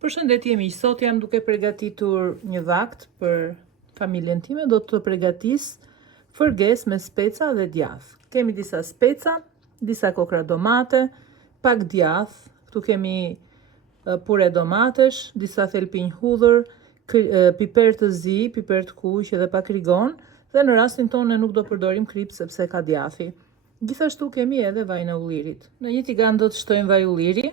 Përshëndetje miq, sot jam duke përgatitur një vakt për familjen time, do të përgatis fërges me speca dhe djath. Kemi disa speca, disa kokra domate, pak djath, këtu kemi pure domatesh, disa thelpinj hudhër, piper të zi, piper të kuq edhe pak rigon, dhe në rastin tonë nuk do përdorim krip sepse ka djathi. Gjithashtu kemi edhe vajin e ullirit. Në një tigan do të shtojmë vaj ulliri.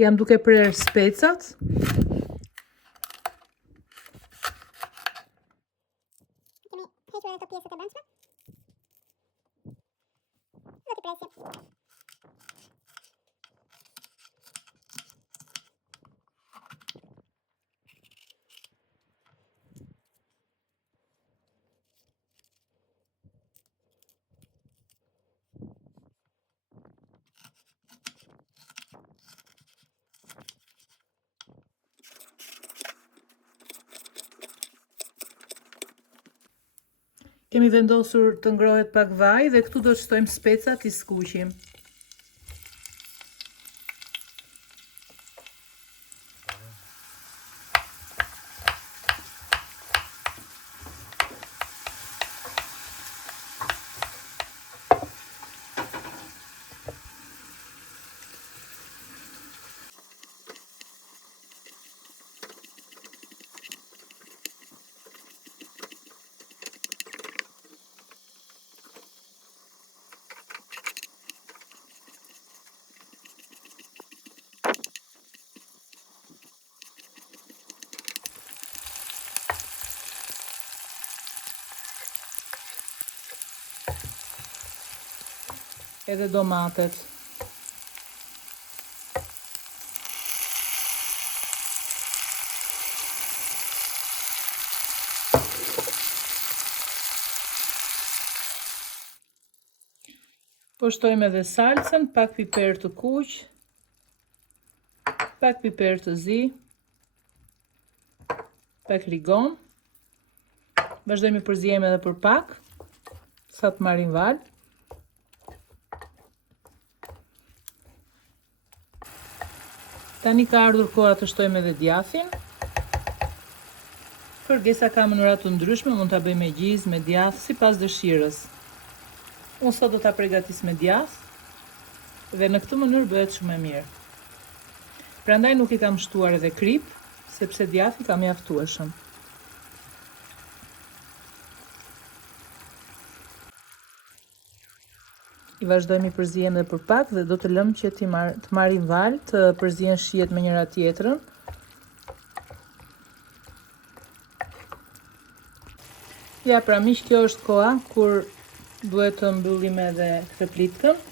Jam duke prerë specat. Kemi hequr ato pjesët e brendshme. Do t'i presim. Kemi vendosur të ngrohet pak vaj dhe këtu do të shtojmë specat i skuqim. Edhe domatet. Po shtojmë edhe salcën, pak piper të kuq, pak piper të zi, pak rigon. Vazhdojmë i përziejmë edhe për pak, sa të marrin val. Tani ka ardhur koha të shtojmë edhe djathin. Fërgesa ka mënyra të ndryshme, mund ta bëj me gjiz, me djath, sipas dëshirës. Unë sot do ta përgatis me djath dhe në këtë mënyrë bëhet shumë e mirë. Prandaj nuk i kam shtuar edhe krip, sepse djathi ka mjaftueshëm. I vazhdojmë i përzijem dhe për pak dhe do të lëmë që të marrin val, të përzijen shijet me njëra tjetrën. Ja, pra miq, kjo është koha kur duhet të mbyllim edhe këtë plitkën,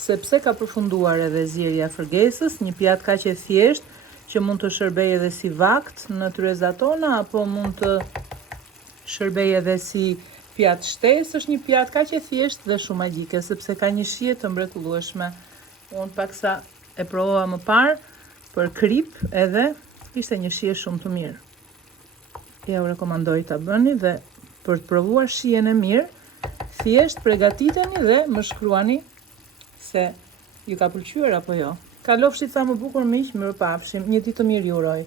sepse ka përfunduar edhe zierja fërgesës, një pjatë kaq e thjeshtë që mund të shërbej edhe si vakt në tryezat tona, apo mund të shërbej edhe si pjatë shtesë. Është një pjatë kaq e thjeshtë dhe shumë magjike, sepse ka një shije të mrekullueshme. Unë paksa e provova më parë për krip edhe ishte një shije shumë të mirë. Ja u rekomandoj ta bëni dhe për të provuar shijen e mirë, thjesht përgatiteni dhe më shkruani se ju ka pëlqyer apo jo. Kalofshi sa më bukur miq, mirupafshim. Një ditë të mirë ju uroj.